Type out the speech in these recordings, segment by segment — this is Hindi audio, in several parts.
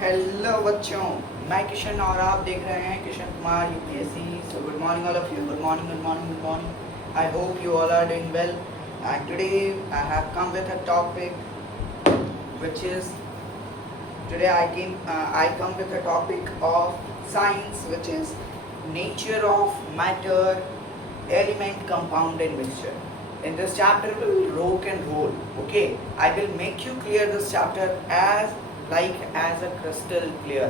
हेलो बच्चों, मैं किशन और आप देख रहे हैं Kishan Kumar UPSC. So good morning all of you. Good morning, good morning, good morning. I hope you all are doing well, and today I have come with a topic which is today I come with a topic of science, which is nature of matter, element, compound and mixture. In this chapter we will rock and roll. Okay, I will make you clear this chapter as a crystal clear.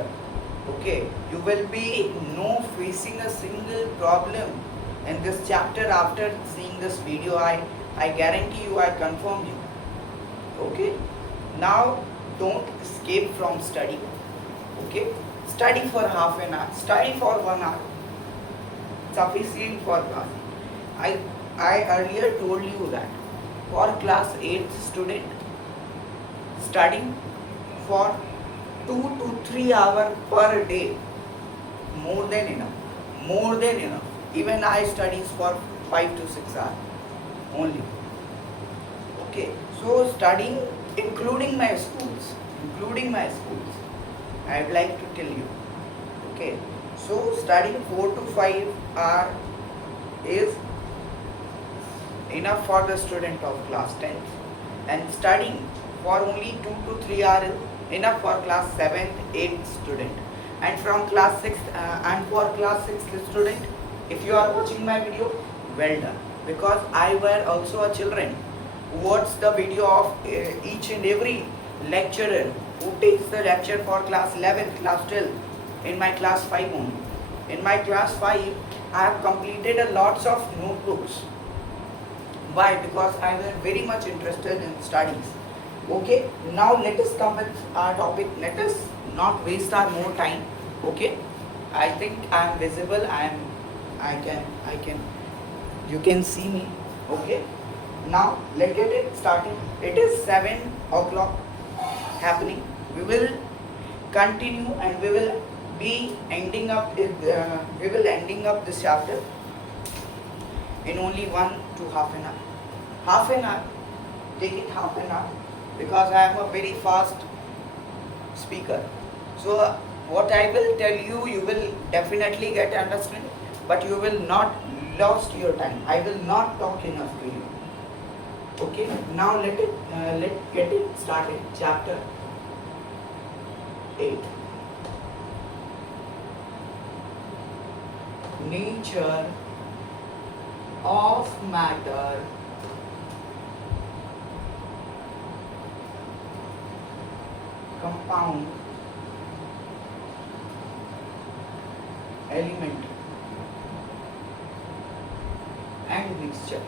Okay, you will be no facing a single problem in this chapter after seeing this video. I guarantee you, I confirm you. Okay, now don't escape from study. Okay, study for half an hour, study for 1 hour, sufficient for class. I earlier told you that for class 8th student, studying for 2 to 3 hours per day, more than enough. Even I studies for 5 to 6 hours only. Okay, so studying including my schools, I would like to tell you. Okay, so studying 4 to 5 hours is enough for the student of class 10th, and studying for only 2 to 3 hours enough for class 7th, 8th student, and from class 6th and for class 6th student, if you are watching my video, well done, because I were also a children who watch the video of each and every lecturer who takes the lecture for class 11th, class 12, in my class 5 only. In my class 5 I have completed a lots of notebooks. Why? Because I was very much interested in studies. Okay, now let us come with our topic. Let us not waste our more time. Okay, I think I am visible. I can. You can see me. Okay. Now let's get it started. It is 7 o'clock happening. We will continue and we will be ending up. We will ending up this chapter in only 1 to half an hour. Half an hour. Take it half an hour, because I am a very fast speaker. So what I will tell you, you will definitely get understand, but you will not lost your time. I will not talk enough to you. Okay, now let's get it started. Chapter 8. Nature of matter, compound, element and mixture.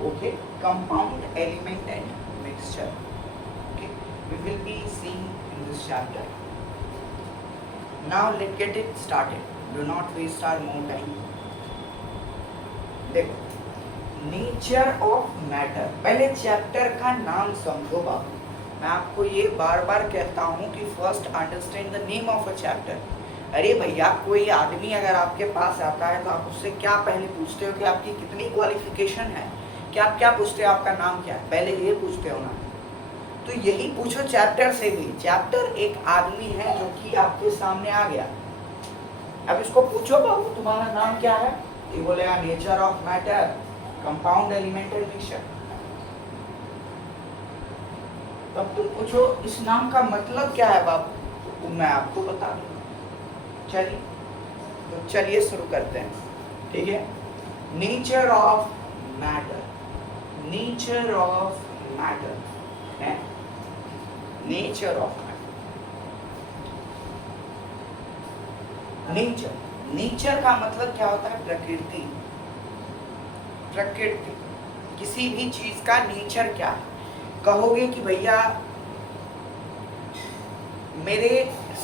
Okay, compound, element and mixture. Okay, we will be seeing in this chapter. Now let's get it started. Do not waste our more time. देखो, नेचर ऑफ मैटर, पहले चैप्टर का नाम समझो बाबू। मैं आपको ये बार बार कहता हूँ कि first understand the name of a chapter. अरे भैया, कोई आदमी अगर आपके पास आता है तो आप उससे क्या पहले पूछते हो कि आपकी कितनी क्वालिफिकेशन है, कि आप क्या पूछते हो, आपका नाम क्या है, पहले ये पूछते हो ना। तो यही पूछो चैप्टर से भी। चैप्टर एक आदमी है जो कि आपके सामने आ गया, अब इसको पूछो बाबू तुम्हारा नाम क्या है, ये बोलेगा nature of matter, compound, element and mixture. तब तुम पूछो इस नाम का मतलब क्या है बाबू, तो मैं आपको बता दूंगा। चलिए, तो चलिए शुरू करते हैं। ठीक है, nature of matter, nature of matter है, नेचर ऑफ मैटर। नेचर का मतलब क्या होता है? प्रकृति। प्रकृति, किसी भी चीज का नेचर क्या है? कहोगे कि भैया मेरे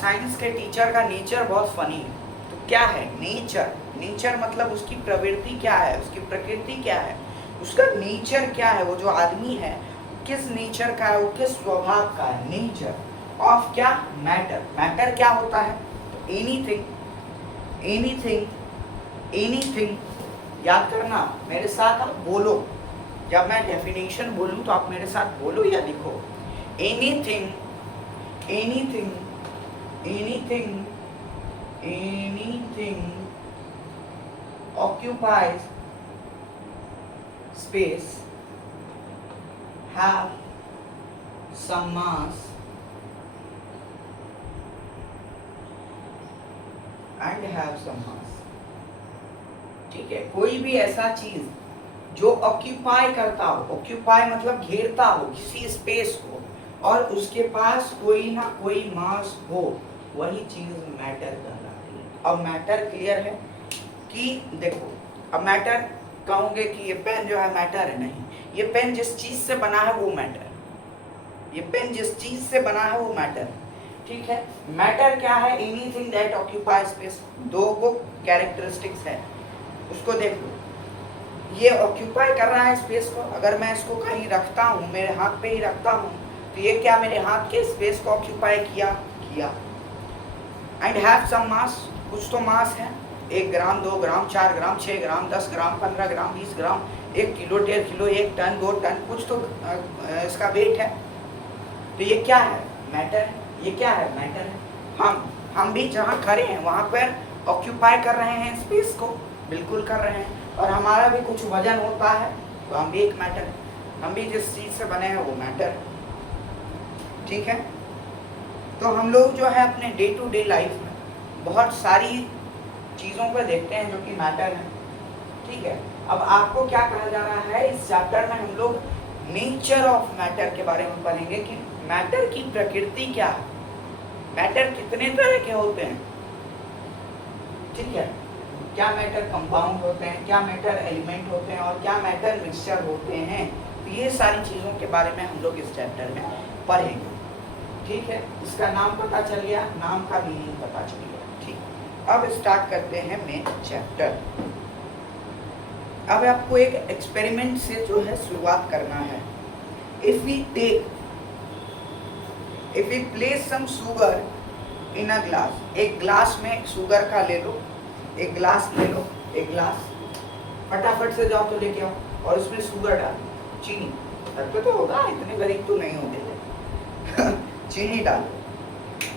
साइंस के टीचर का नेचर बहुत फनी है, तो क्या है नेचर? नेचर मतलब उसकी प्रवृत्ति क्या है, उसकी प्रकृति क्या है, उसका नेचर क्या है, वो जो आदमी है किस नेचर का है, वो किस स्वभाव का है। नेचर ऑफ क्या? मैटर। मैटर क्या होता है? तो एनीथिंग, एनीथिंग, एनीथिंग, याद करना मेरे साथ, आप बोलो, जब मैं डेफिनेशन बोलूं तो आप मेरे साथ बोलो या लिखो। Anything anything anything anything occupies space have some mass and have some mass। ठीक है, कोई भी ऐसा चीज जो ऑक्यूपाई करता हो, ऑक्यूपाई मतलब घेरता हो किसी स्पेस को, और उसके पास कोई ना कोई मास हो, वही चीज मैटर कहलाती है। अब मैटर क्लियर है कि देखो, अब मैटर कहोगे कि ये पेन जो है मैटर है, नहीं, ये पेन जिस चीज से बना है वो मैटर है, ये पेन जिस चीज से बना है वो मैटर है। ठीक है, मैटर क्या है? Anything that occupy space. दो को कैरेक्टरिस्टिक्स है, उसको देख लो। ये ऑक्यूपाई कर रहा है स्पेस को, अगर मैं इसको कहीं रखता हूँ, मेरे हाथ पे ही रखता हूँ, तो ये क्या मेरे हाथ के स्पेस को ऑक्यूपाई किया। एंड हैव सम मास, कुछ तो मास है, 1 ग्राम 2 ग्राम 4 ग्राम 6 ग्राम 10 ग्राम 15 ग्राम 20 ग्राम 1 किलो 1.5 किलो 1 टन 2 टन, कुछ तो इसका वेट है। तो ये क्या है? मैटर है। ये क्या है? मैटर है। हम भी जहाँ खड़े हैं वहाँ पर ऑक्यूपाई कर रहे हैं स्पेस को, बिल्कुल कर रहे हैं, और हमारा भी कुछ वजन होता है, तो हम भी एक मैटर है। हम भी जिस चीज़ से बने हैं वो मैटर है। ठीक है, तो हम लोग जो है अपने डे टू डे लाइफ में बहुत सारी चीज़ों पर देखते हैं जो कि मैटर है। ठीक है, अब आपको क्या कहा जा रहा है, इस चैप्टर में हम लोग नेचर ऑफ मैटर के बारे में पढ़ेंगे कि मैटर की प्रकृति क्या है, मैटर कितने तरह के होते हैं। ठीक है, क्या मैटर कंपाउंड होते हैं, क्या मैटर एलिमेंट होते हैं, और क्या मैटर मिक्सचर होते हैं। तो ये सारी चीज़ों के बारे में हम लोग इस चैप्टर में पढ़ेंगे। ठीक है, इसका नाम पता चल गया, नाम का मीनिंग पता चल गया। ठीक, अब स्टार्ट करते हैं मेन चैप्टर। अब आपको एक एक्सपेरिमेंट से जो है शुरुआत करना है। If we place some sugar in a glass, एक ग्लास में शुगर का ले लो, एक ग्लास ले लो, एक ग्लास फटाफट से जाओ तो लेके आओ, और उसमें शुगर डालो, चीनी रखते तो होगा, इतने गरीब तो नहीं होंगे चीनी डालो,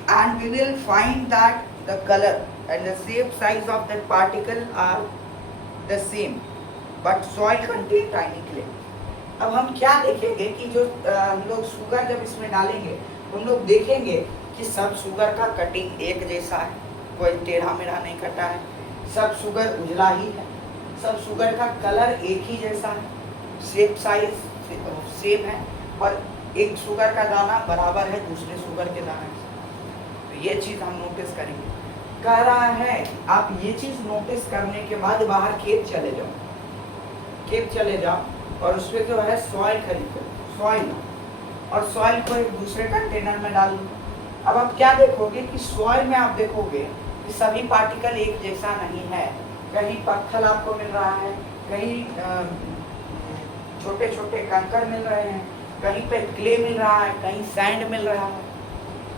and we will find that the colour and the shape size of that particle are the same but soil contain tiny clay। अब हम क्या देखेंगे कि जो हम लोग शुगर जब इसमें डालेंगे तो हम लोग देखेंगे कि सब शुगर का कटिंग एक जैसा है, कोई टेढ़ा मेढ़ा नहीं कटा है, सब शुगर उजला ही है, सब शुगर का कलर एक ही जैसा है, शेप साइज सेम है, और एक शुगर का दाना बराबर है दूसरे शुगर के दाने से। तो ये चीज़ हम नोटिस करेंगे। कह रहा है आप ये चीज़ नोटिस करने के बाद बाहर खेत चले जाओ और उसमें जो है सॉइल खरीदो, सॉइल, और सॉइल को एक दूसरे कंटेनर में डाल दो। अब आप क्या देखोगे कि सॉइल में आप देखोगे कि सभी पार्टिकल एक जैसा नहीं है, कहीं पत्थर आपको मिल रहा है, कहीं छोटे छोटे कंकड़ मिल रहे हैं, कहीं पे क्ले मिल रहा है, कहीं सैंड मिल रहा है।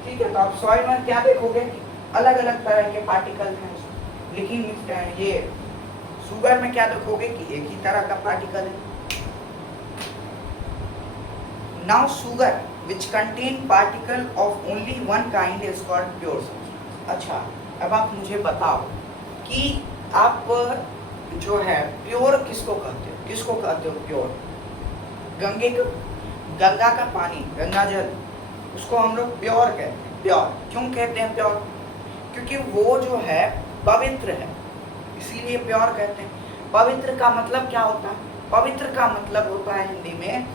ठीक है, तो आप सॉइल में क्या देखोगे कि अलग अलग तरह के पार्टिकल हैं, लेकिन ये शुगर में क्या देखोगे कि एक ही तरह का पार्टिकल है। Now sugar which contain particle of only one kind is called pure substance. अच्छा, अब आप मुझे बताओ कि आप जो है प्योर किसको कहते हो? किसको कहते हो प्योर? गंगा का पानी, गंगा जल, उसको हम लोग प्योर कहते हैं। प्योर क्यों कहते हैं प्योर? क्योंकि वो जो है पवित्र है, इसीलिए प्योर कहते हैं। पवित्र का मतलब क्या होता है? पवित्र का मतलब होता है हिंदी में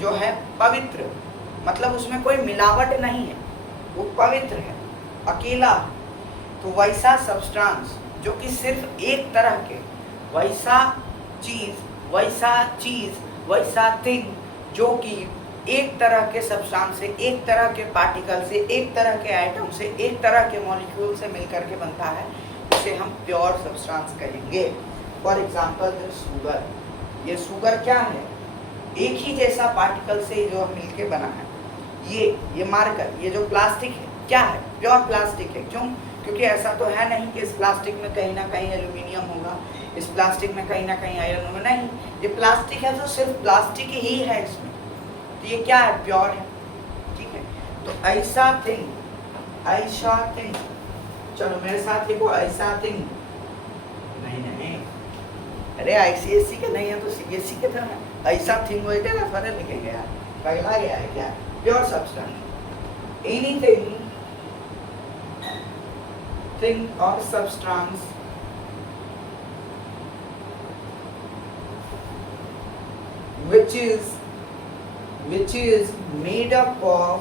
जो है पवित्र, मतलब उसमें कोई मिलावट नहीं है, वो पवित्र है, अकेला। तो वैसा सब्सटेंस जो कि सिर्फ एक तरह के, वैसा चीज़ वैसा थिंग जो कि एक तरह के सब्सटेंस से, एक तरह के पार्टिकल से, एक तरह के आइटम से, एक तरह के मॉलिक्यूल से मिलकर के बनता है, उसे हम प्योर सब्सटेंस कहेंगे। फॉर एग्जांपल शुगर, ये शुगर क्या है? एक ही जैसा पार्टिकल से जो मिलके बना है। ये मार्कर, ये जो प्लास्टिक है क्या है? प्योर प्लास्टिक है। क्यों? क्योंकि ऐसा तो है नहीं कि इस प्लास्टिक में कहीं ना कहीं एल्यूमिनियम होगा, इस प्लास्टिक में कहीं ना कहीं आयरन होगा, नहीं, ये प्लास्टिक है तो सिर्फ प्लास्टिक ही है इसमें, तो ये क्या है, प्योर है, ठीक है। तो ऐसा थिंग, चलो मेरे साथ लिखो, ऐसा थिंग, नहीं, अरे आईसीएससी के नहीं है तो सीबीएसई के था, ऐसा थिंग हो गया ना, फर्क लिखेंगे यार, पगला गया है क्या, प्योर सब्सटेंस, एनीथिंग, थिंग और substance which is made up of,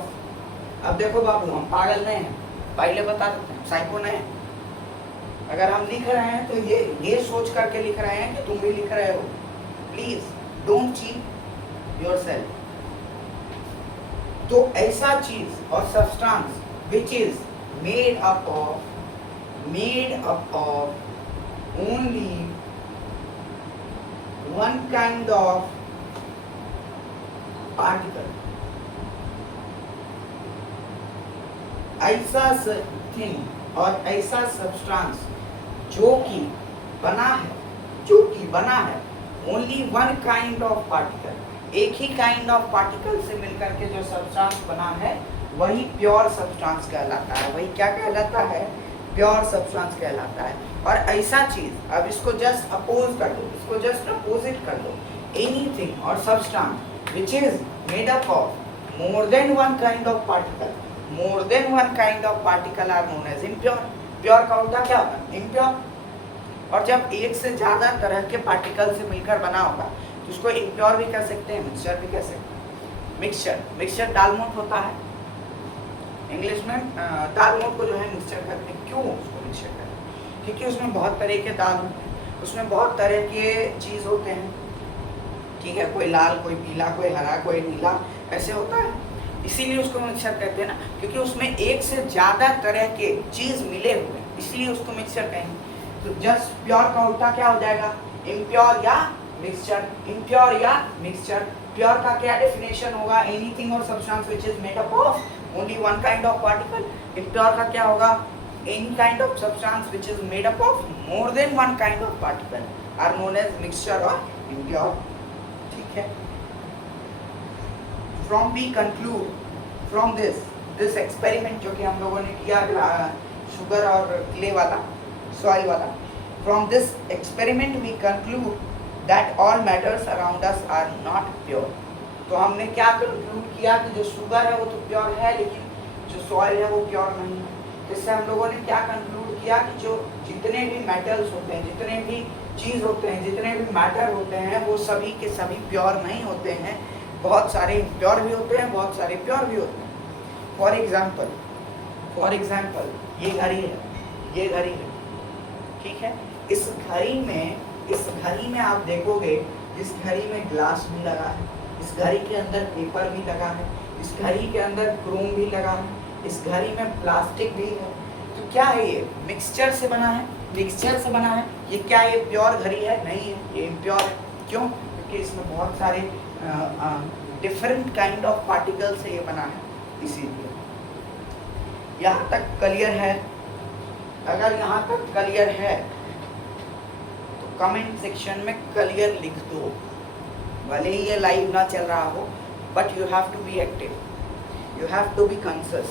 अब देखो बाबू हम पागल नहीं हैं, पहले बता देते हैं, साइको नहीं है। अगर हम लिख रहे हैं तो ये सोच करके लिख रहे हैं कि तुम भी लिख रहे हो, प्लीज डोंट चीट योरसेल्फ। तो ऐसा चीज और substance which is made up of only one kind of particle, ऐसा थिंग और ऐसा सब्सटेंस जो कि बना है only one kind of particle, एक ही काइंड ऑफ पार्टिकल से मिलकर के जो सब्सटेंस बना है वही प्योर सब्सटेंस कहलाता है। वही क्या कहलाता है, प्योर सब्सटेंस कहलाता है। और ऐसा चीज, अब इसको जस्ट अपोज कर दो, इसको जस्ट अपोजिट कर दो, एनीथिंग और substance which is made up of more than one kind of particle, more than one kind of particle are known as impure। Pure का उल्टा क्या होगा, इम्प्योर। और जब एक से ज्यादा तरह के पार्टिकल से मिलकर बना होगा तो उसको इम्प्योर भी कह सकते हैं, मिक्सचर भी कह सकते हैं। मिक्सचर दालमोट होता है इंग्लिश में, दालमोट को जो है मिक्सचर कहते हैं। क्यों उसको मिक्सचर कहते हैं, क्योंकि उसमें बहुत तरह के दाल होते हैं, उसमें बहुत तरह के चीज होते हैं, ठीक है, कोई लाल, कोई पीला, कोई हरा, कोई नीला, ऐसे होता है, इसीलिए उसको मिक्सचर कहते हैं ना, क्योंकि उसमें एक से ज्यादा तरह के चीज मिले हुए, इसलिए उसको मिक्सचर कहेंगे। तो जस्ट प्योर का उल्टा क्या हो जाएगा, इम्प्योर या मिक्सचर। इम्प्योर या मिक्सचर। प्योर का क्या डेफिनेशन होगा, एनीथिंग और substance which is made up of only one kind of particle. Impure का क्या होगा, any kind of substance which is made up of more than one kind of particle are known as mixture और इम्प्योर, ठीक है। From we conclude from this experiment जो कि हम लोगों ने किया शुगर और क्ले वाला, सॉइल वाला, from this experiment we conclude that all matters around us are not pure। तो हमने क्या कंक्लूड किया कि जो शुगर है वो तो प्योर है, लेकिन जो सॉइल है वो प्योर नहीं है। इससे हम लोगों ने क्या कंक्लूड किया कि जो जितने भी मेटल्स होते हैं, जितने भी चीज होते हैं, जितने भी मैटर होते हैं, वो सभी के सभी प्योर नहीं होते हैं। बहुत सारे इम्प्योर भी होते हैं, बहुत सारे प्योर भी होते हैं। फॉर एग्जाम्पल ये घड़ी है, ठीक है। इस घड़ी में आप देखोगे, इस घड़ी में ग्लास भी लगा है, इस घड़ी के अंदर पेपर भी लगा है, इस घड़ी के अंदर क्रोम भी लगा है, इस घड़ी में प्लास्टिक भी है। तो क्या है ये, मिक्सचर से बना है। ये क्या ये प्योर घड़ी है, नहीं है, ये इम्प्योर है। क्यों, क्योंकि इसमें बहुत सारे डिफरेंट काइंड ऑफ पार्टिकल से ये बना है, इसीलिए। यहाँ तक क्लियर है? अगर यहाँ तक क्लियर है तो कमेंट सेक्शन में क्लियर लिख दो। भले ही ये लाइव ना चल रहा हो, but you have to be active, you have to be conscious.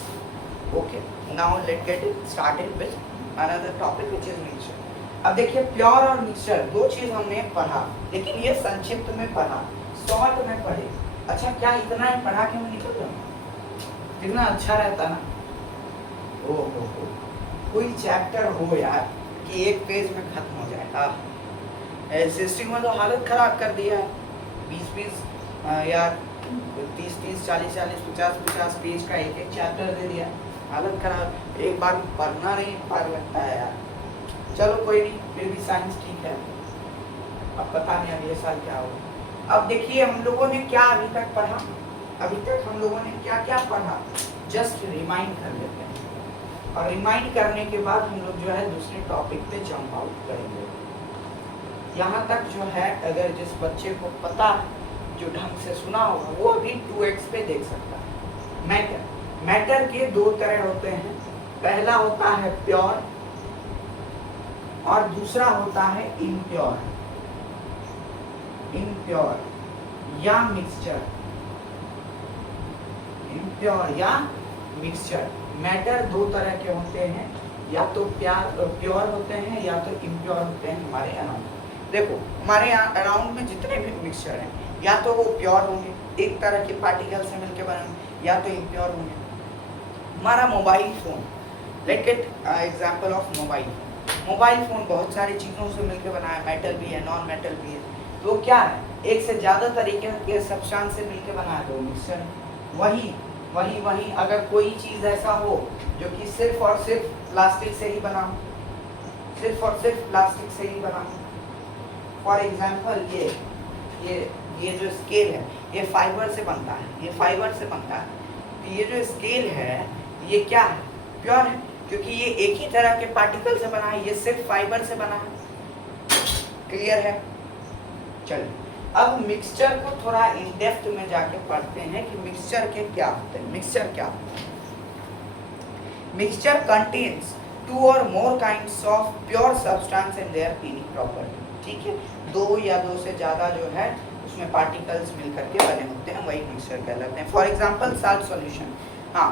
Okay, now let get it started with another topic which is mixture. अब देखिए, प्योर और मिक्सचर दो चीज हमने पढ़ा, लेकिन ये संक्षिप्त में पढ़ा, शॉर्ट में पढ़े। अच्छा, क्या इतना ही पढ़ा के मैं निकल जाऊँ? कितना अच्छा रहता ना। ओहो, कोई चैप्टर हो यार कि एक पेज में खत्म हो जाए। एग्जिस्टिंग में तो हालत खराब कर दिया है। 20 यार 30 40 50 पेज का एक चैप्टर दे दिया, हालत खराब। एक बार पढ़ना नहीं पार लगता है यार। चलो कोई नहीं, फिर भी साइंस ठीक है। अब पता नहीं अगले साल क्या होगा। अब देखिए, हम लोगों ने क्या अभी तक पढ़ा, अभी तक हम लोगों ने क्या क्या पढ़ा, जस्ट रिमाइंड कर लेते हैं। और रिमाइंड करने के बाद हम लोग जो है दूसरे टॉपिक पे जंप आउट करेंगे। यहाँ तक जो है, अगर जिस बच्चे को पता है, जो ढंग से सुना होगा, वो अभी 2x पे देख सकता है। मैटर के दो तरह होते हैं। पहला होता है प्योर और दूसरा होता है इम्प्योर, इम्प्योर या मिक्सचर, इम्प्योर या मिक्सचर। मैटर दो तरह के होते हैं, या तो प्योर होते हैं या तो इम्प्योर होते हैं हमारे अराउंड। देखो हमारे अराउंड में जितने भी मिक्सचर हैं या तो वो प्योर होंगे, एक तरह के पार्टिकल से मिलकर बने, या तो इम्प्योर होंगे। हमारा mobile phone, let it example of mobile. Mobile phone बहुत सारी चीज़ों से मिलकर बना है, मेटल भी है, नॉन मेटल भी है। तो क्या है, एक से ज़्यादा तरीके के सब्सटेंस से मिलकर बना है तो मिक्सचर है। वही अगर कोई चीज़ ऐसा हो जो कि सिर्फ और सिर्फ प्लास्टिक से ही बना हो, सिर्फ और सिर्फ प्लास्टिक से ही बना हो। फॉर एग्जाम्पल ये जो स्केल है ये फाइबर से बनता है, ये फाइबर से बनता है। तो ये जो स्केल है ये क्या है, प्योर है, क्योंकि ये एक ही तरह के पार्टिकल से बना है, ये सिर्फ फाइबर से बना है। क्लियर है? चलिए अब मिक्सचर को थोड़ा इन डेप्थ में जाके पढ़ते हैं कि मिक्सचर के क्या होते हैं। मिक्सचर क्या होता है? Mixture contains two or more kinds of pure substance and their unique property. ठीक है, दो या दो से ज़्यादा जो है उसमें पार्टिकल्स मिलकर के बने होते हैं, वही मिक्सचर कहलाते हैं। For example salt solution. हाँ,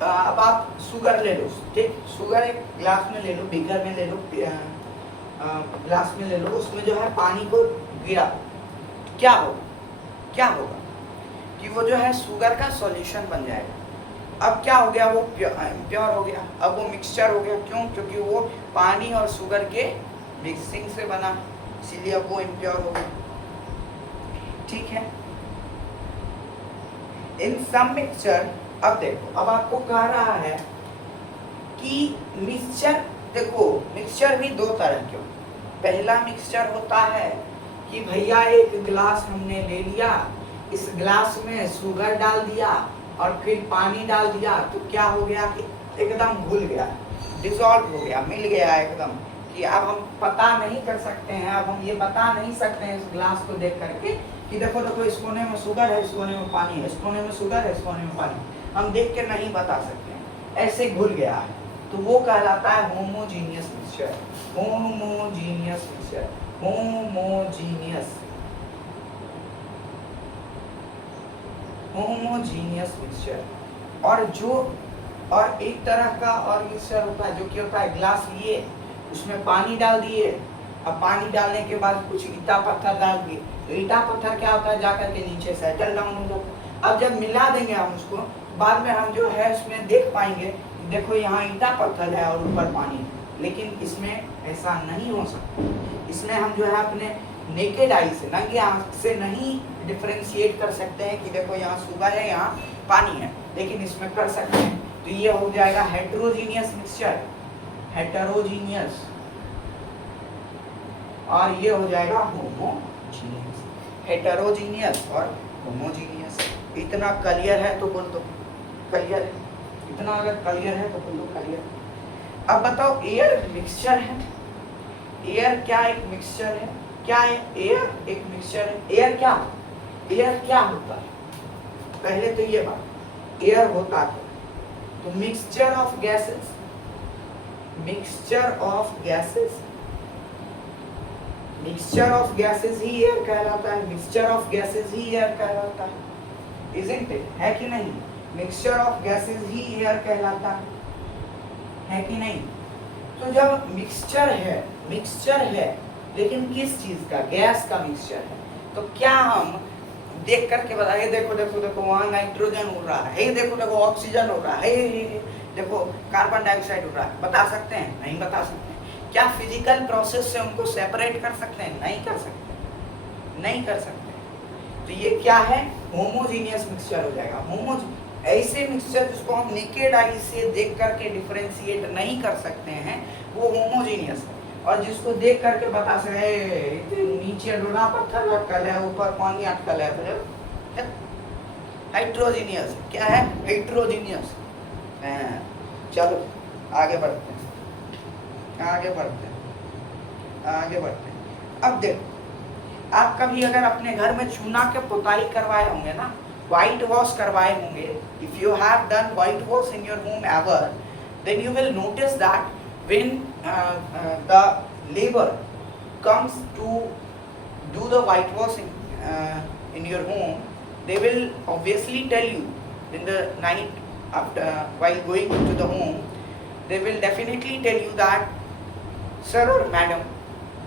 अब आप शुगर ले लो, ठीक, शुगर एक ग्लास में ले लो, बीकर में ले लो, ग्लास में ले लो, उसमें जो है पानी को गिरा, क्या होगा कि वो जो है शुगर का सॉल्यूशन बन जाएगा। अब क्या हो गया, वो प्योर हो गया, अब वो मिक्सचर हो गया। क्यों? क्योंकि वो पानी और शुगर के मिक्सिंग से बना, इसीलिए अब वो इम्प्योर हो गया। ठीक है, इन सम मिक्सचर, अब देखो, अब आपको कह रहा है कि मिक्सचर, देखो मिक्सचर भी दो तरह के होते हैं। पहला मिक्सचर होता है कि भैया एक गिलास हमने ले लिया, इस गिलास में शुगर डाल दिया और फिर पानी डाल दिया, तो क्या हो गया कि एकदम घुल गया, डिसॉल्व हो गया, मिल गया एकदम, कि अब हम पता नहीं कर सकते हैं, अब हम ये बता नहीं सकते हैं इस गिलास को देख करके कि देखो इस कोने में शुगर है, इस कोने में पानी है, इस कोने में शुगर है, इस कोने में पानी, हम देख के नहीं बता सकते हैं, ऐसे घुल गया है। तो वो कहलाता है homogeneous mixture. Homogeneous mixture, homogeneous mixture. और एक तरह का और मिक्सचर होता है जो कि होता है गिलास लिए, उसमें पानी डाल दिए, अब पानी डालने के बाद कुछ ईटा पत्थर डाल दिए, तो ईटा पत्थर क्या होता है, जाकर के नीचे सेटल डाउन हो जाता है। अब जब मिला देंगे हम उसको, बाद में हम जो है उसमें देख पाएंगे, देखो यहाँ ईटा पत्थर है और ऊपर पानी है, लेकिन इसमें ऐसा नहीं हो सकता। इसमें हम जो है अपने नेकेड आई से, नंगे आंख से नहीं डिफरेंशिएट कर सकते हैं कि देखो यहाँ शुगर है, यहाँ पानी है, लेकिन इसमें कर सकते हैं। तो ये हो जाएगा हेटेरोजीनियस मिक्सचर, हेटेरोजीनियस, और ये हो जाएगा होमोजीनियस। हेटेरोजीनियस और होमोजीनियस। इतना क्लियर है तो बोल दो क्लियर है, इतना अगर क्लियर है तो बोल दो क्लियर। अब बताओ, एयर मिक्सचर है, एयर क्या एक मिक्सचर है? क्या है? एयर एक मिक्सचर है। एयर क्या होता है? पहले तो ये बात, एयर होता है तो mixture of gases, mixture of gases, mixture of gases he air कहलाता है, mixture of gases he air कहलाता है, इजंट इट? है कि नहीं? Mixture of gases he air कहलाता है कि नहीं? तो जब मिक्सचर है लेकिन किस चीज का? गैस का मिक्सचर है, तो क्या हम देख करके बताइए, देखो वहाँ नाइट्रोजन उड़ रहा है, देखो ऑक्सीजन उड़ रहा है, देखो कार्बन डाइऑक्साइड उड़ रहा है, बता सकते हैं? नहीं बता सकते। क्या फिजिकल प्रोसेस से उनको सेपरेट कर सकते हैं? नहीं कर सकते, नहीं कर सकते। तो ये क्या है? होमोजीनियस मिक्सचर हो जाएगा। ऐसे मिक्सचर जिसको हम नेकेड आई से देख करके डिफरेंशिएट नहीं कर सकते हैं, वो होमोजीनियस है। और जिसको देख करके बता सके नीचे डोना पत्थर अटकल है, ऊपर पानी अटकल है, हाइड्रोजीनियस। क्या है? हाइड्रोजीनियस। चलो आगे बढ़ते हैं। अब देखो, आप कभी अगर अपने घर में चूना के पुताई करवाए होंगे ना, व्हाइट वॉश करवाए होंगे, if you have done white wash in your home ever, then you will notice that when the labor comes to do the whitewashing in your home, they will obviously tell you in the night after while going to the home, they will definitely tell you that, sir or madam,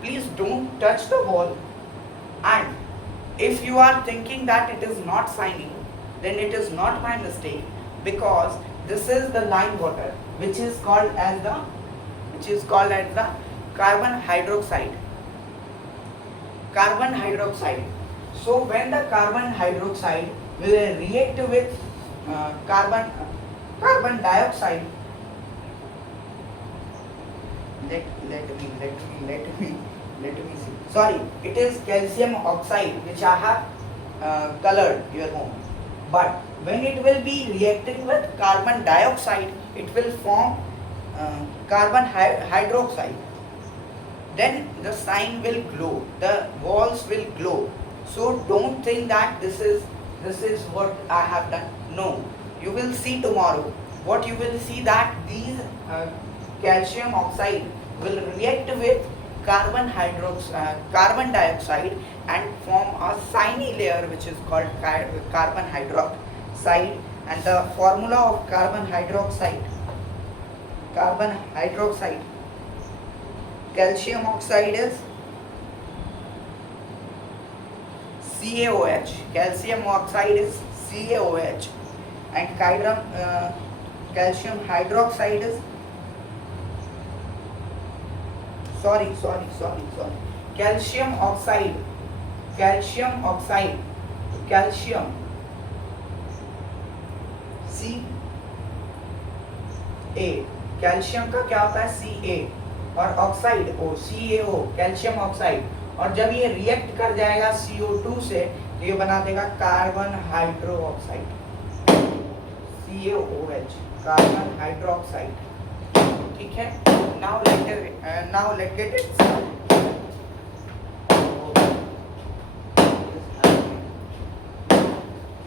please don't touch the wall. And if you are thinking that it is not signing, then it is not my mistake, because this is the lime water which is called as the carbon hydroxide. Carbon hydroxide. So when the carbon hydroxide will react with carbon dioxide, let me see. Sorry, it is calcium oxide which I have colored your home. But when it will be reacting with carbon dioxide, it will form carbon hydroxide. Then the sign will glow, the walls will glow. So don't think that this is what I have done. No, you will see tomorrow. What you will see that these calcium oxide will react with carbon dioxide and form a shiny layer which is called carbon hydroxide. And the formula of carbon hydroxide, calcium oxide is CaOH. Calcium oxide is CaOH, and calcium hydroxide is calcium oxide. Ca, calcium का क्या होता है Ca और oxide O, CaO, calcium oxide, और जब ये रिएक्ट कर जाएगा CO2 से तो ये बना देगा carbon hydro oxide, CaOH, carbon hydro oxide. ठीक है. Now let's get it started.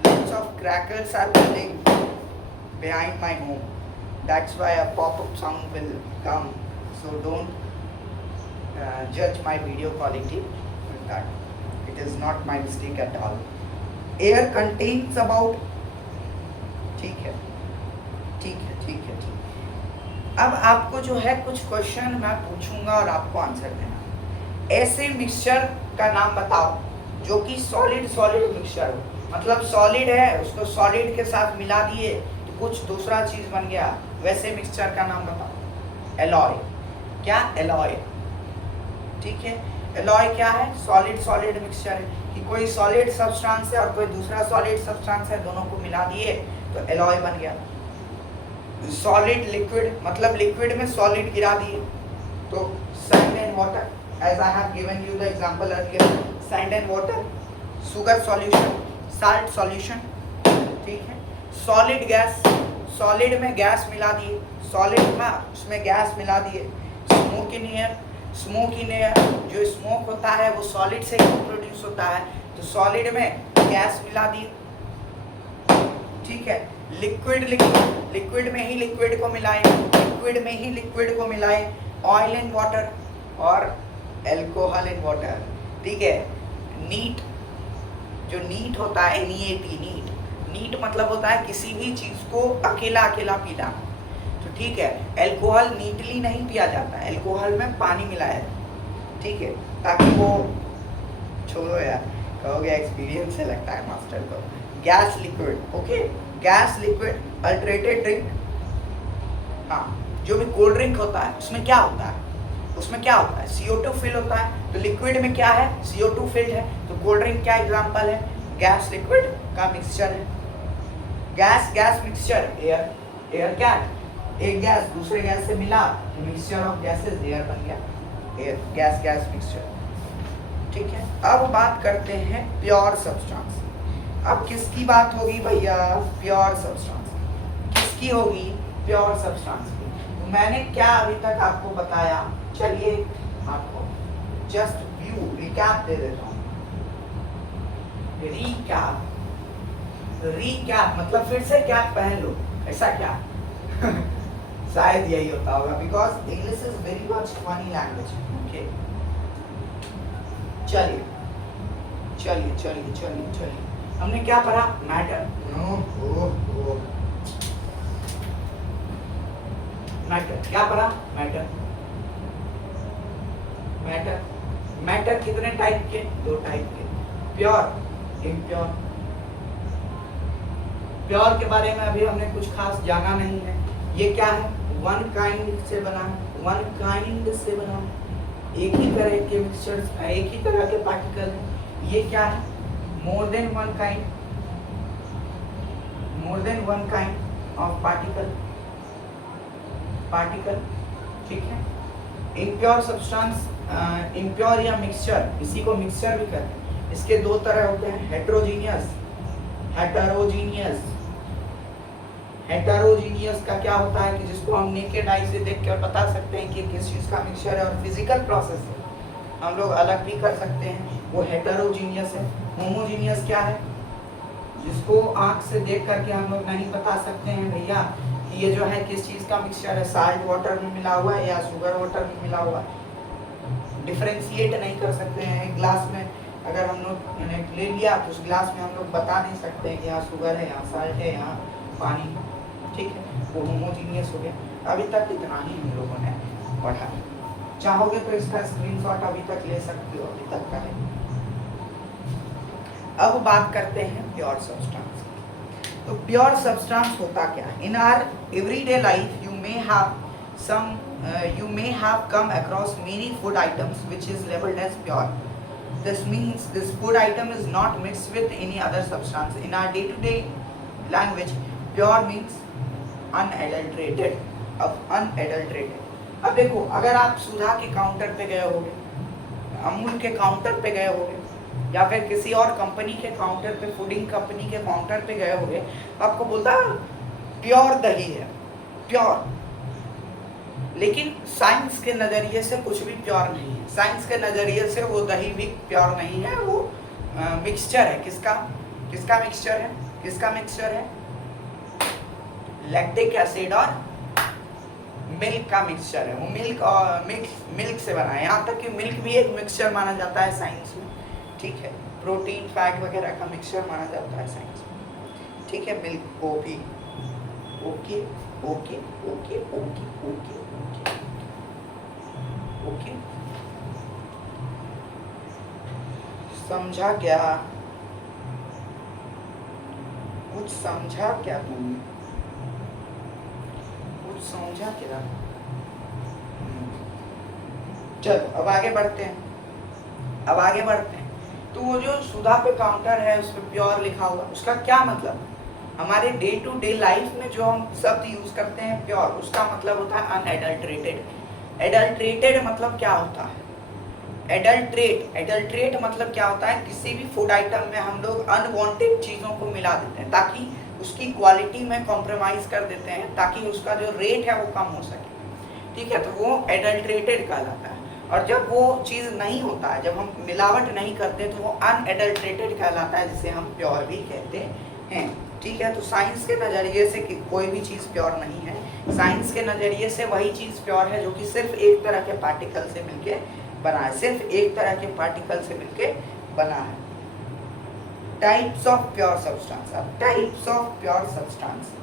Lots of crackers are burning behind my home. That's why a pop-up sound will come. So don't judge my video quality with that. It is not my mistake at all. Air contains about. ठीक है. अब आपको जो है कुछ क्वेश्चन मैं पूछूंगा और आपको आंसर देना. ऐसे मिक्सचर का नाम बताओ जो कि सॉलिड मिक्सचर हो. मतलब सॉलिड है, उसको सॉलिड के साथ मिला दिए तो कुछ दूसरा चीज बन गया. वैसे मिक्सचर का नाम बताओ. एलॉय. क्या? एलॉय. ठीक है. एलॉय क्या है? सॉलिड मिक्सचर है कि कोई सॉलिड सब्सटेंस है और कोई दूसरा सॉलिड सब्सटेंस है, दोनों को मिला दिए तो एलॉय बन गया. सॉलिड लिक्विड, मतलब लिक्विड में सॉलिड गिरा दिए तो sand and water. As I have given you the example earlier, sand and water, sugar solution, salt solution. ठीक है. सॉलिड गैस, सॉलिड में गैस मिला दिए. सॉलिड था उसमें गैस मिला दिए. स्मोक इन एयर, जो स्मोक होता है वो सॉलिड से ही प्रोड्यूस होता है, तो सॉलिड में गैस मिला दिए. ठीक है. लिक्विड में ही लिक्विड को मिलाए. ऑयल इन वाटर और एल्कोहल इन वाटर. ठीक है. नीट, जो नीट होता है, नीट मतलब होता है किसी भी चीज को अकेला पीना. तो ठीक है. एल्कोहल नीटली नहीं पिया जाता है, एल्कोहल में पानी मिलाया है. ठीक है. ताकि वो, छोड़ो यार, कहोगे एक्सपीरियंस से लगता है मास्टर को. Gas liquid. Okay. Gas liquid, adulterated drink. हाँ, जो भी कोल्ड ड्रिंक होता है उसमें क्या होता है? CO2 फिल होता है. तो लिक्विड में क्या है? CO2 फिल्ड है. तो कोल्ड ड्रिंक क्या एग्जांपल है? गैस लिक्विड का मिक्सचर है. Gas mixture. एयर क्या है? एक गैस दूसरे गैस से मिला तो मिक्सचर ऑफ गैसेस एयर बन गया. Air, gas mixture. ठीक है. अब बात करते हैं प्योर सब्सटेंस. अब किसकी बात होगी भैया? Pure substance. किसकी होगी? प्योर सब्सटेंस की. तो मैंने क्या अभी तक आपको बताया, चलिए आपको जस्ट रिकैप दे देता हूँ. रिकैप मतलब फिर से कैप पहन लो, ऐसा क्या? शायद यही होता होगा, because English is very much funny language. Okay, चलिए चलिए चलिए चलिए चलिए, हमने क्या पढ़ा? मैटर। मैटर क्या पढ़ा? मैटर। मैटर मैटर कितने टाइप के? 2 टाइप के, प्योर, इम्प्योर। प्योर के बारे में अभी हमने कुछ खास जाना नहीं है। ये क्या है? वन काइंड से बना है, वन काइंड से बना है, एक ही तरह के मिक्सचर्स, एक ही तरह के पार्टिकल है। ये क्या है? मोर than one kind, more than one kind of particle, particle, ठीक है। इम्प्योर सब्सटेंस, इम्प्योर या मिक्सचर, इसी को मिक्सचर भी कहते हैं। इसके 2 तरह होते हैं, हेट्रोजीनियस, हेटेरोजीनियस। हेटेरोजीनियस का क्या होता है कि जिसको हम नेकेड आई से देख कर बता सकते हैं कि किस चीज़ का मिक्सचर है, और फिजिकल प्रोसेस है हम लोग अलग भी कर सकते हैं, वो हेटेरोजीनियस है। होमोजीनियस क्या है? जिसको आंख से देख करके हम लोग नहीं बता सकते हैं भैया कि ये जो है किस चीज़ का मिक्सचर है, साल्ट वाटर में मिला हुआ है या शुगर वाटर में मिला हुआ है, डिफरेंशिएट नहीं कर सकते हैं। एक ग्लास में अगर हम लोग ले लिया तो उस ग्लास में हम लोग बता नहीं सकते हैं कि यहाँ शुगर है, यहाँ साल्ट है, यहाँ पानी, ठीक है। वो होमोजीनियस हो गया। अभी तक इतना ही हम लोगों ने पढ़ा। चाहोगे तो इसका स्क्रीनशॉट अभी तक ले सकते हो, अभी तक का है। अब बात करते हैं प्योर सब्सटेंस। तो प्योर सब्सटेंस होता क्या है? In our everyday life you may have some you may have come across many food items which is labeled as pure. This means this food item is not mixed with any other substance. In our day-to-day language, pure means unadulterated. अब unadulterated, अब देखो, अगर आप सुधा के काउंटर पे गए होगे, अमूल के काउंटर पे गए होगे, या फिर किसी और कंपनी के काउंटर पे, फूडिंग कंपनी के काउंटर पे गए होगे, तो आपको बोलता प्योर दही है, प्योर। लेकिन साइंस के नज़रिए से कुछ भी प्योर नहीं है। साइंस के नज़रिए से वो दही भी प्योर नहीं है, वो मिक्सचर है। किसका किसका मिक्सचर है? किसका मिक्सचर है? लैक्टिक एसिड और मिल्क का मिक्सचर है। वो मिल्क और मिल्क से बना है। यहाँ तक कि मिल्क भी एक मिक्सचर माना जाता है साइंस में, ठीक है। प्रोटीन, फैट वगैरह का मिक्सचर माना जाता है साइंस में, ठीक है। मिल्क को भी okay okay okay okay okay okay, समझा क्या? कुछ समझा क्या तुमने? कुछ समझा क्या? चलो अब आगे बढ़ते हैं, अब आगे बढ़ते हैं। तो वो जो सुधा पे काउंटर है उस पर प्योर लिखा हुआ, उसका क्या मतलब? हमारे डे टू डे लाइफ में जो हम शब्द यूज करते हैं प्योर, उसका मतलब होता है अनएडल्ट्रेटेड। एडल्ट्रेटेड मतलब क्या होता है? एडल्ट्रेट मतलब क्या होता है? किसी भी फूड आइटम में हम लोग अनवांटेड चीज़ों को मिला देते हैं ताकि उसकी क्वालिटी में कॉम्प्रोमाइज़ कर देते हैं, ताकि उसका जो रेट है वो कम हो सके, ठीक है। तो वो एडल्ट्रेटेड कहलाता है। और जब वो चीज़ नहीं होता है, जब हम मिलावट नहीं करते, तो वो अनएडल्ट्रेटेड कहलाता है, जिसे हम प्योर भी कहते हैं, ठीक है। तो साइंस के नज़रिए से कोई भी चीज़ प्योर नहीं है। साइंस के नज़रिए से वही चीज़ प्योर है जो कि सिर्फ एक तरह के पार्टिकल से मिलके बना है, सिर्फ एक तरह के पार्टिकल से मिलके बना है। Types of pure substance. Types of pure substance,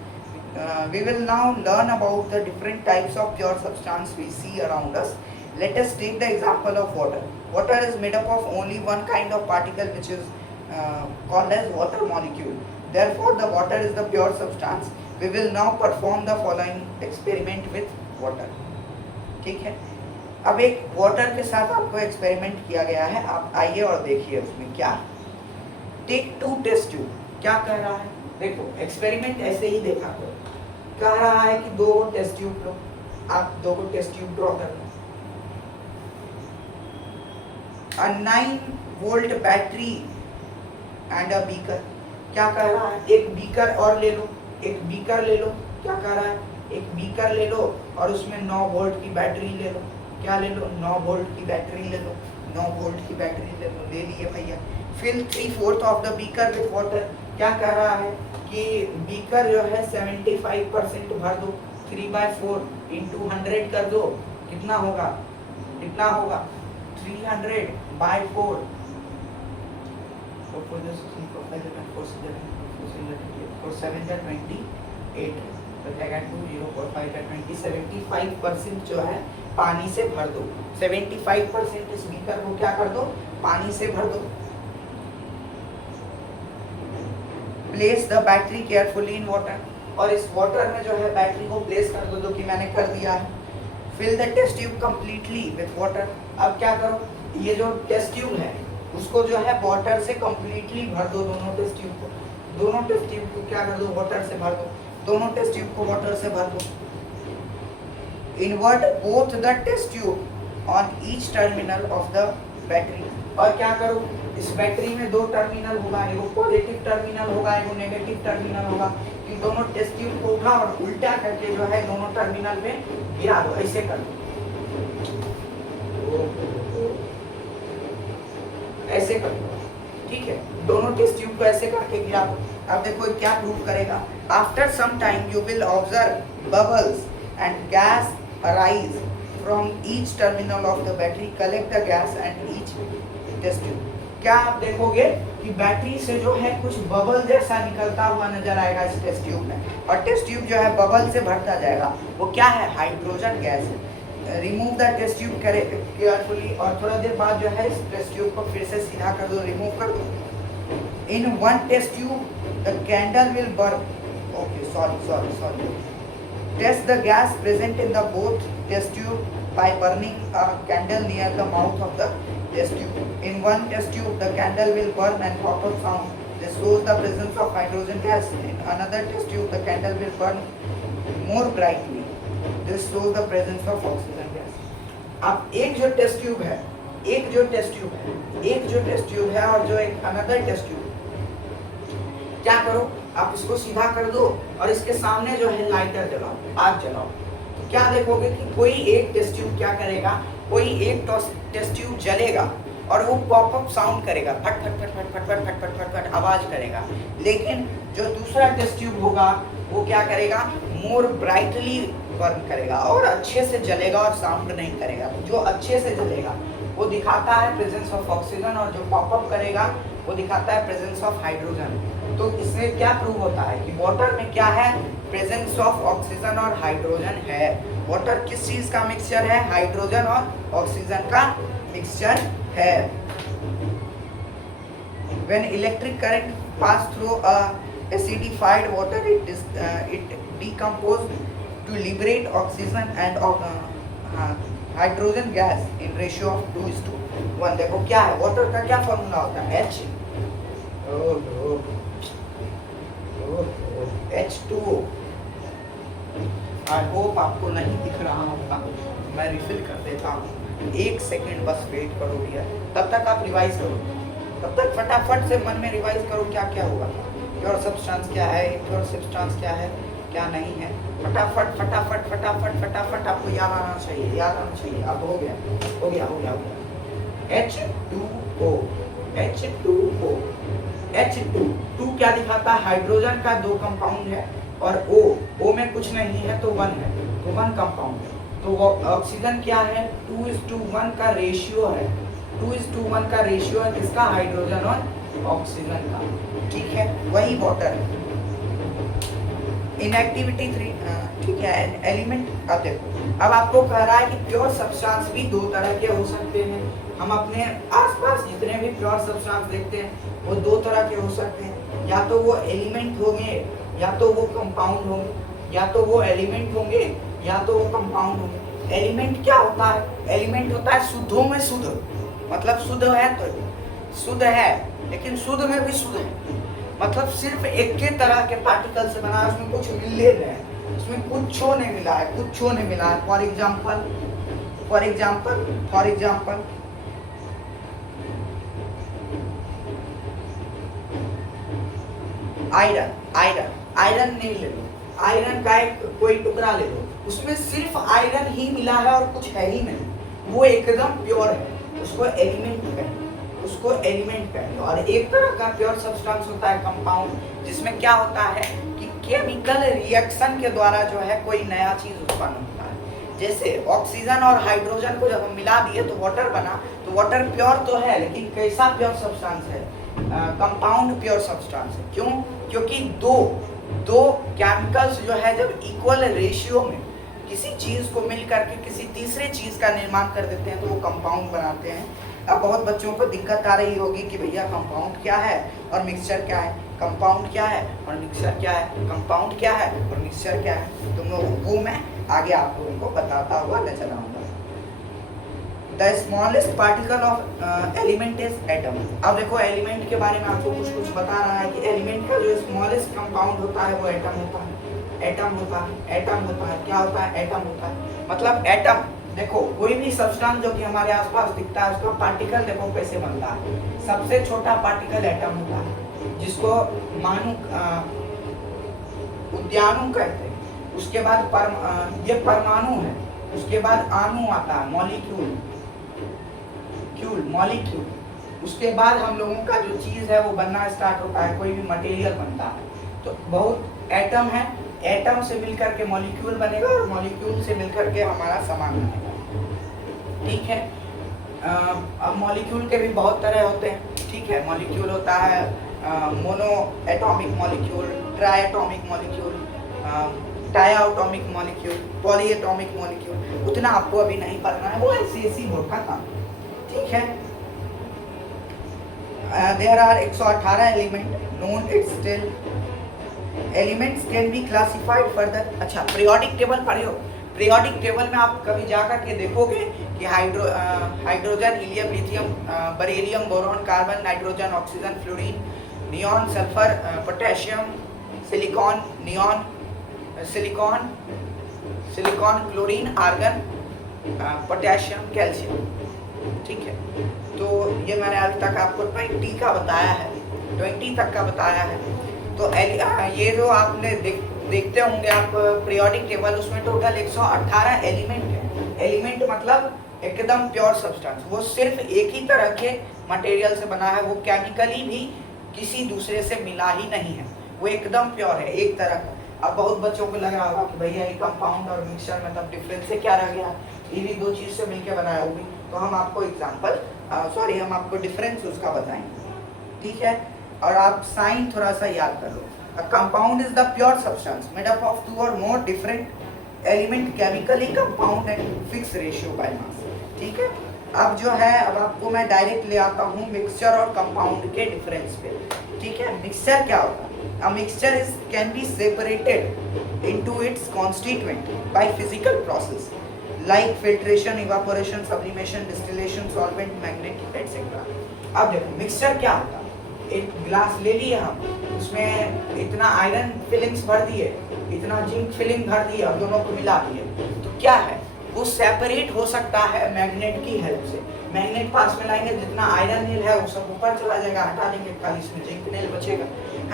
we will now learn about the different types of pure substance we see around us. Let us take the example of water. Water is made up of only one kind of particle, which is called as water molecule. Therefore, the water is the pure substance. We will now perform the following experiment with water. ठीक है। अब एक वाटर के साथ आपको एक्सपेरिमेंट किया गया है, आप आइए और देखिए उसमें क्या। Take 2 test tube. क्या कह रहा है? देखो, एक्सपेरिमेंट ऐसे ही देखा करो। कह रहा है कि 2 टेस्ट ट्यूब लो, आप 2 टेस्ट ट्यूब ड्रॉ कर लो। 9 volt battery and a beaker. क्या कह रहा है? एक बीकर और ले लो, एक बीकर ले लो। क्या कह रहा है? एक बीकर ले लो और उसमें 9 वोल्ट की बैटरी ले लो। क्या ले लो? 9 वोल्ट की बैटरी ले लो। 9 वोल्ट की बैटरी ले लो, ले लिए भैया। Fill 3/4 of the beaker with water. क्या कह रहा है कि बीकर जो है 75% भर दो, 3/4 इंटू 100 कर दो, कितना होगा, 300/4 75% जो है पानी से भर दो, 75% इस बीकर को क्या कर दो, पानी से भर दो। Place the battery carefully in water, और इस वाटर में जो है बैटरी को प्लेस कर दो, जो कि मैंने कर दिया है। Fill the test tube completely with water, अब क्या करो, ये जो टेस्ट ट्यूब है उसको जो है वाटर से कंप्लीटली भर दो, दोनों टेस्ट ट्यूब को क्या कर दो, वाटर से भर दो, दोनों टेस्ट ट्यूब को वाटर से भर दो। Invert both the test tube on each terminal of the battery, और क्या करो, इस बैटरी में 2 टर्मिनल होगा, एगो पॉजिटिव टर्मिनल होगा, एगो नेगेटिव टर्मिनल होगा, कि दोनों टेस्ट ट्यूब को उठा और उल्टा करके जो है दोनों टर्मिनल में गिरा दो, ऐसे कर दो, ऐसे कर दो, ठीक है, दोनों टेस्ट ट्यूब को ऐसे करके गिरा दो। अब देखो क्या प्रूव करेगा, after some time you will observe bubbles and gas arise from each terminal of the battery, collect the gas and each test tube. क्या आप देखोगे कि बैटरी से जो है कुछ बबल जैसा निकलता हुआ नजर आएगा इस टेस्ट ट्यूब में, और टेस्ट ट्यूब जो है बबल से भरता जाएगा, वो क्या है, हाइड्रोजन गैस है। Remove the test tube carefully, और थोड़ा देर बाद जो है इस टेस्ट ट्यूब को फिर से सीधा कर दो, रिमूव कर दो। In one test tube the candle will burn, okay sorry, test the gas present in the both test tube by burning a candle near the mouth of the test tube. In one test tube, the candle will burn and pop up sound. This shows the presence of hydrogen gas. In another test tube, the candle will burn more brightly. This shows the presence of oxygen gas. अब एक जो टेस्ट ट्यूब है, एक जो टेस्ट ट्यूब है और जो एक अनदर टेस्ट ट्यूब, क्या करो, आप इसको सीधा कर दो और इसके सामने जो है लाइटर जलाओ, आग जलाओ, तो क्या देखोगे कि कोई एक टेस्ट ट्यूब क्या करेगा, कोई एक टेस्ट ट्यूब जलेगा और वो पॉपअप साउंड करेगा, फट फट फट फट फट फट फट फट फट फट आवाज करेगा। लेकिन जो दूसरा टेस्ट ट्यूब होगा वो क्या करेगा, मोर ब्राइटली बर्न करेगा और अच्छे से जलेगा और साउंड नहीं करेगा। जो अच्छे से जलेगा वो दिखाता है प्रेजेंस ऑफ ऑक्सीजन, और जो पॉपअप करेगा वो दिखाता है प्रेजेंस ऑफ हाइड्रोजन। तो इससे क्या प्रूव होता है कि वाटर में क्या है, प्रेजेंस ऑफ ऑक्सीजन और हाइड्रोजन है। वाटर किस चीज का मिक्सचर है, हाइड्रोजन और ऑक्सीजन का मिक्सचर है। When electric current pass through a acidified water, it decomposes to liberate oxygen and hydrogen gas in ratio of 2:1। देखो क्या है, वाटर का क्या फॉर्मूला होता है, H2O। आई होप आपको नहीं दिख रहा होगा, मैं रिफिल कर देता हूँ, 1 सेकेंड बस वेट करो भैया, तब तक आप रिवाइज करो, तब तक फटाफट से मन में रिवाइज करो क्या क्या हुआ, प्योर सब्सटेंस क्या है, इम्प्योर सब्सटेंस क्या है, क्या नहीं है, फटाफट फटाफट फटाफट फटाफट आपको याद आना चाहिए। अब हो गया। H2O, H2 क्या दिखाता है, हाइड्रोजन का 2 कंपाउंड है, और O में कुछ नहीं है तो 1 है, तो 1 कंपाउंड है। तो वो ऑक्सीजन क्या है, 2:1 का रेशियो है, 2:1 का रेशियो है किसका, हाइड्रोजन और ऑक्सीजन का, ठीक है, वही वाटर है। इनएक्टिविटी 3, ठीक है, एलिमेंट। अब देखो, अब आपको कह रहा है कि प्योर सब्सटेंस भी 2 तरह के हो सकते हैं। हम अपने आसपास जितने भी प्योर सब्सटेंस देखते हैं वो 2 तरह के हो सकते हैं, या तो वो एलिमेंट होंगे या तो वो कंपाउंड होंगे, या तो वो एलिमेंट होंगे या तो वो कंपाउंड होंगे। एलिमेंट क्या होता है, एलिमेंट होता है शुद्धों में शुद्ध, मतलब शुद्ध है तो शुद्ध है, लेकिन शुद्ध में भी शुद्ध है, मतलब सिर्फ एक के तरह के पार्टिकल से बना है, उसमें कुछ मिल ले रहे हैं, उसमें कुछ नहीं मिला है, फॉर एग्जाम्पल आयरन नहीं ले लो, आयरन का एक कोई टुकड़ा ले लो, उसमें सिर्फ आयरन ही मिला है और कुछ है ही नहीं, वो एकदम प्योर है, उसको एलिमेंट कहेंगे। और एक तरह का प्योर सब्सटेंस होता है कंपाउंड, जिसमें क्या होता है कि केमिकल रिएक्शन के द्वारा जो है कोई नया चीज उत्पन्न होता है। जैसे ऑक्सीजन और हाइड्रोजन को जब हम मिला दिए तो वाटर बना, तो वाटर प्योर तो है लेकिन कैसा प्योर सब्सटेंस है? कंपाउंड प्योर सब्सटेंस है। क्यों? क्योंकि दो केमिकल्स जो है जब इक्वल रेशियो में किसी चीज को मिल करके किसी तीसरे चीज का निर्माण कर देते हैं तो वो कंपाउंड बनाते हैं। अब बहुत बच्चों को दिक्कत आ रही होगी कि भैया कंपाउंड क्या है और मिक्सचर क्या है, कंपाउंड क्या है और मिक्सचर क्या है, कंपाउंड क्या है और मिक्सचर क्या है। तुम लोगों को मैं आगे आप लोगों को बताता हुआ ले चलाऊंगा। The smallest particle of element is atom. अब देखो एलिमेंट के बारे में आपको कुछ बता रहा है कि एलिमेंट का जो स्मॉलेस्ट कंपाउंड होता है वो एटम होता है। एटम होता है, एटम होता है, क्या होता है? एटम होता है। मतलब एटम, देखो कोई भी सब्सटेंस जो कि हमारे आसपास दिखता है उसका पार्टिकल देखो कैसे बनता है। सबसे छोटा पार्टिकल एटम होता है जिसको मानू उद्यानु कहते हैं। उसके बाद ये परमाणु है, उसके बाद अणु आता है, मॉलिक्यूल, मॉलिक्यूल। उसके बाद हम लोगों का जो चीज है वो बनना स्टार्ट होता है, कोई भी मटेरियल बनता है। तो बहुत एटम है, एटम से मिलकर के मॉलिक्यूल बनेगा और मॉलिक्यूल से मिलकर के हमारा सामान बनेगा। ठीक है। अब मॉलिक्यूल के भी बहुत तरह होते हैं। ठीक है, मॉलिक्यूल होता है mono atomic molecule, try atomic molecule, diatomic molecule, poly atomic molecule. उतना आपको अभी नहीं पढ़ना है, वो ऐसी बोर्ड का काम। ठीक है। There are 118 element known it's still elements can be classified further. अच्छा, पीरियोडिक टेबल पढ़े हो? पीरियोडिक टेबल में आप कभी जाकर के देखोगे कि hydrogen, helium, lithium, beryllium, boron, carbon, nitrogen, oxygen, fluorine, neon, sulphur, potassium, silicon, neon, silicon, chlorine, argon, potassium, calcium. ठीक है। तो ये मैंने अभी तक आपको 20 का बताया है, 20 तक का बताया है। तो ये जो आपने देखते होंगे आप पीरियोडिक टेबल, उसमें टोटल 118 एलिमेंट है। एलिमेंट मतलब एकदम प्योर सब्सटेंस, वो सिर्फ एक ही तरह के मटेरियल से बना है, वो केमिकली भी किसी दूसरे से मिला ही नहीं है, वो एकदम प्योर है, एक तरह का। अब बहुत बच्चों को लग रहा होगा कि भैया ये कंपाउंड और मिक्सचर में तब डिफरेंस से क्या रह गया, ये भी दो चीज से मिलकर बनाया होगी। तो हम आपको हम आपको डिफरेंस उसका बताएंगे। ठीक है। और आप साइन थोड़ा सा याद कर लो। A compound is the pure substance made up of two or more different element chemically compound and fixed ratio by mass। ठीक है। अब जो है, अब आपको मैं डायरेक्ट ले आता हूँ मिक्सचर और कंपाउंड के डिफरेंस पे। ठीक है। मिक्सचर क्या होता है? A mixture can be separated into its constituent by physical process like filtration, evaporation, sublimation, distillation, solvent, magnet, etc. अब देखो मिक्सचर क्या होता है। एक गिलास ले लिए हम, उसमें इतना आयरन फिलिंग्स भर दिए, इतना जिंक फिलिंग भर दिए और दोनों को मिला दिए, तो क्या है वो सेपरेट हो सकता है मैग्नेट की हेल्प से। मैग्नेट पास में लाएंगे, जितना आयरन नील है वो सब ऊपर चला जाएगा, हटा देंगे, खाली इसमें जिंक नील बचेगा,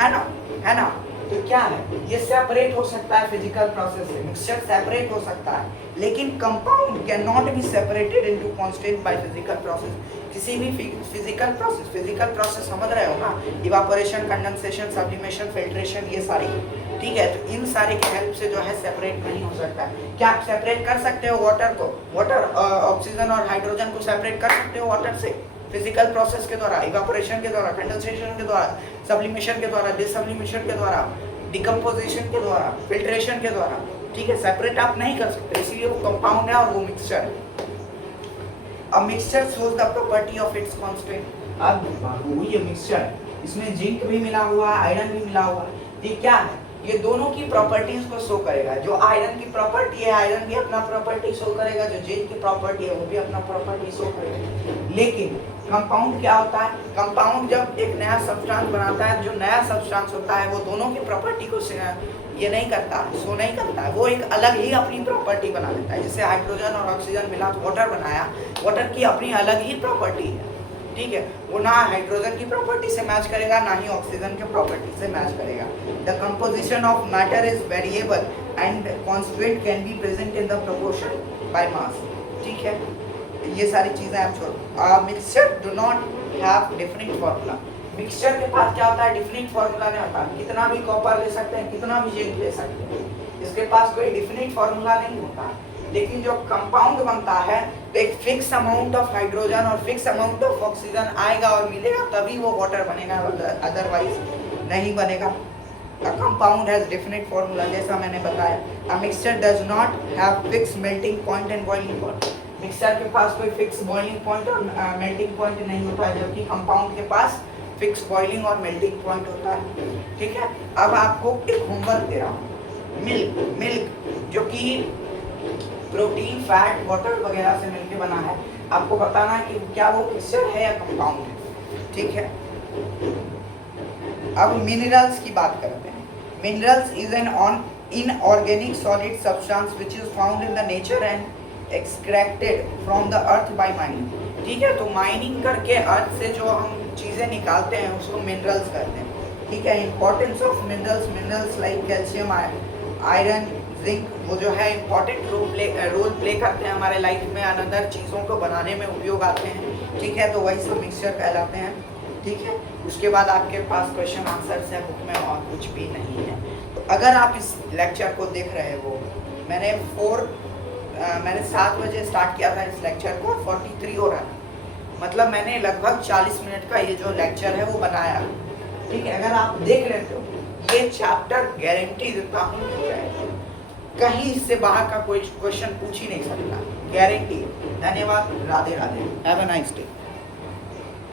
है ना। तो क्या है, ये सेपरेट हो सकता है फिजिकल प्रोसेस से, मिक्सचर सेपरेट हो सकता है, लेकिन compound can not be separated into constant by physical process. किसी भी फिजिकल प्रोसेस समझ रहे हो ना, इवापोरेशन, कंडेंसेशन, सब्लिमेशन, फिल्ट्रेशन, ये सारी। ठीक है। तो इन सारे की हेल्प से जो है सेपरेट नहीं हो सकता है। क्या आप सेपरेट कर सकते हो वाटर को? वाटर, ऑक्सीजन और हाइड्रोजन को सेपरेट कर सकते हो वाटर से फिजिकल प्रोसेस के द्वारा, इवापोरेशन के द्वारा, कंडेंसेशन के द्वारा, सब्लिमेशन के द्वारा, डिसब्लिमेशन के द्वारा, डिकम्पोजिशन के द्वारा, फिल्ट्रेशन के द्वारा। ठीक है। सेपरेट आप नहीं कर सकते, इसलिए वो कंपाउंड है और वो मिक्सचर है। A mixture shows the property of its constant। अब बाबू ये मिक्सचर, इसमें जिंक भी मिला हुआ है, आयरन भी मिला हुआ है। ये क्या है? ये दोनों की प्रॉपर्टीज को शो करेगा। जो आयरन की प्रॉपर्टी है, आयरन भी अपना प्रॉपर्टी शो करेगा, जो जिंक की प्रॉपर्टी है वो भी अपना प्रॉपर्टी शो करेगा। लेकिन कंपाउंड क्या होता है? कंपाउंड जब एक नया सब्सटेंस बनाता है, जो नया सब्सटेंस होता है वो दोनों की प्रॉपर्टी को ये नहीं करता, शो नहीं करता है, वो एक अलग ही अपनी प्रॉपर्टी बना लेता है। जैसे हाइड्रोजन और ऑक्सीजन मिला तो वाटर बनाया, वाटर की अपनी अलग ही प्रॉपर्टी है। ठीक है। वो ना हाइड्रोजन की प्रॉपर्टी से मैच करेगा, ना ही ऑक्सीजन की प्रॉपर्टी से मैच करेगा। The composition of matter is variable and constant can be present in the proportion by mass. ठीक है। ये सारी चीजें आप छोड़ो। Mixture do not have different formula. Mixture के पास क्या होता है, डिफिनिट फॉर्मूला नहीं होता, कितना भी कॉपर ले सकते हैं, कितना भी जिंक ले सकते हैं, इसके पास कोई डिफिनिट फॉर्मूला नहीं होता। लेकिन जो कंपाउंड बनता है तो एक फिक्स अमाउंट ऑफ हाइड्रोजन और फिक्स अमाउंट ऑफ ऑक्सीजन आएगा और मिलेगा, तभी वो वाटर बनेगा, अदरवाइज नहीं बनेगा। A compound has definite formula, जैसा मैंने बताया। A mixture does not have fixed melting point and boiling point। Mixture के पास कोई फिक्स बॉइलिंग पॉइंट और मेल्टिंग पॉइंट नहीं होता है, जबकि कंपाउंड के पास फिक्स बॉइलिंग और मेल्टिंग पॉइंट होता है। ठीक है, अब आपको एक होमवर्क दे रहा हूँ। मिल्क जो कि प्रोटीन, फैट, वाटर वगैरह से मिलकर बना है, आपको बताना है कि क्या वो मिक्सचर है या कंपाउंड है। ठीक है, अब मिनरल्स की बात करते हैं। Minerals is an inorganic solid substance which is found in the nature and extracted from the earth by mining. ठीक है, तो माइनिंग करके अर्थ से जो हम चीज़ें निकालते हैं उसको मिनरल्स कहते हैं। ठीक है, importance of minerals like calcium, iron, zinc, वो जो है इंपॉर्टेंट रोल प्ले करते हैं हमारे लाइफ में, अनदर चीज़ों को बनाने में उपयोग आते हैं। ठीक है, तो वही सब मिक्सचर कहलाते हैं। ठीक है, उसके बाद आपके पास क्वेश्चन आंसर्स है बुक में और कुछ भी नहीं है। तो अगर आप इस लेक्चर को देख रहे हो, मैंने 7 बजे स्टार्ट किया था इस लेक्चर को, 43 हो रहा है, मतलब मैंने लगभग 40 मिनट का ये जो लेक्चर है वो बनाया। ठीक है, अगर आप देख रहे हो ये चैप्टर गारंटी देता हूँ हो जाएगा, कहीं इससे बाहर का कोई क्वेश्चन पूछ ही नहीं सकता, गारंटी। धन्यवाद, Radhe Radhe, have a nice day.